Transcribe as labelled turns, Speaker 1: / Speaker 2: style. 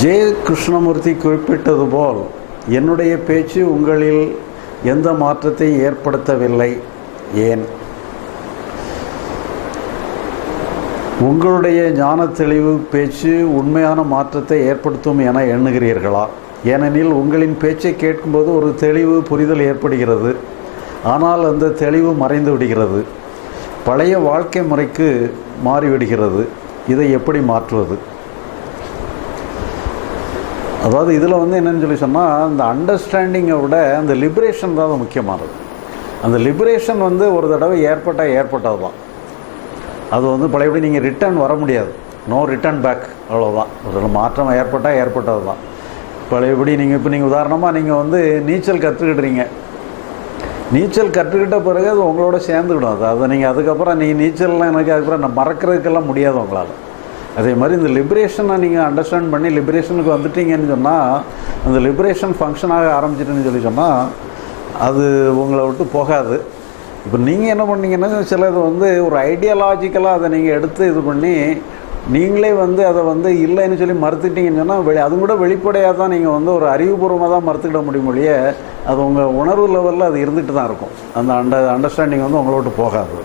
Speaker 1: J Krishnamurthy குறிப்பிட்டது போல் என்னுடைய பேச்சு உங்களில் எந்த மாற்றத்தை ஏற்படுத்தவில்லை. ஏன்? உங்களுடைய ஞான தெளிவு பேச்சு உண்மையான மாற்றத்தை ஏற்படுத்தும் என எண்ணுகிறீர்களா? ஏனெனில் உங்களின் பேச்சை கேட்கும்போது ஒரு தெளிவு புரிதல் ஏற்படுகிறது. ஆனால் அந்த தெளிவு மறைந்து விடுகிறது. பழைய வாழ்க்கை முறைக்கு மாறிவிடுகிறது. இதை எப்படி மாற்றுவது? அதாவது இதில் வந்து என்னன்னு சொல்லி சொன்னால் அந்த அண்டர்ஸ்டாண்டிங்கை விட அந்த லிபரேஷன் தான் அது முக்கியமானது. அந்த லிபரேஷன் வந்து ஒரு தடவை ஏற்பட்டால் ஏற்பட்டது தான் அது வந்து பழையபடி நீங்கள் ரிட்டர்ன் வர முடியாது. நோ ரிட்டர்ன் பேக் அவ்வளோதான் ஒரு மாற்றம் ஏற்பட்டால் ஏற்பட்டது தான் பழையபடி நீங்கள் இப்போ நீங்கள் உதாரணமாக நீங்கள் வந்து நீச்சல் கற்றுக்கிடுறீங்க நீச்சல் கற்றுக்கிட்ட பிறகு அது உங்களோட சேர்ந்துக்கிடும் அது அதை நீங்கள் அதுக்கப்புறம் நீங்கள் நீச்சல்லாம் எனக்கு அதுக்கப்புறம் நான் மறக்கிறதுக்கெல்லாம் முடியாது உங்களால். அதே மாதிரி இந்த லிபரேஷனை நீங்கள் அண்டர்ஸ்டாண்ட் பண்ணி லிபரேஷனுக்கு வந்துட்டீங்கன்னு சொன்னால் அந்த லிபரேஷன் ஃபங்க்ஷன் ஆக ஆரம்பிச்சிட்டுன்னு சொல்லி சொன்னால் அது உங்களை விட்டு போகாது. இப்போ நீங்கள் என்ன பண்ணீங்கன்னா சிலது வந்து ஒரு ஐடியாலாஜிக்கலாக அதை நீங்கள் எடுத்து இது பண்ணி நீங்களே வந்து அதை வந்து இல்லைன்னு சொல்லி மறுத்துட்டீங்கன்னு சொன்னால் வெளி அது கூட வெளிப்படையாக தான் நீங்கள் வந்து ஒரு அறிவுபூர்வமாக தான் மறுத்துக்கிட முடியும் ஒழிய அது உங்கள் உணர்வு லெவலில் அது இருந்துகிட்டு தான் இருக்கும். அந்த அண்டர் அண்டர்ஸ்டாண்டிங் வந்து உங்களை விட்டு போகாது.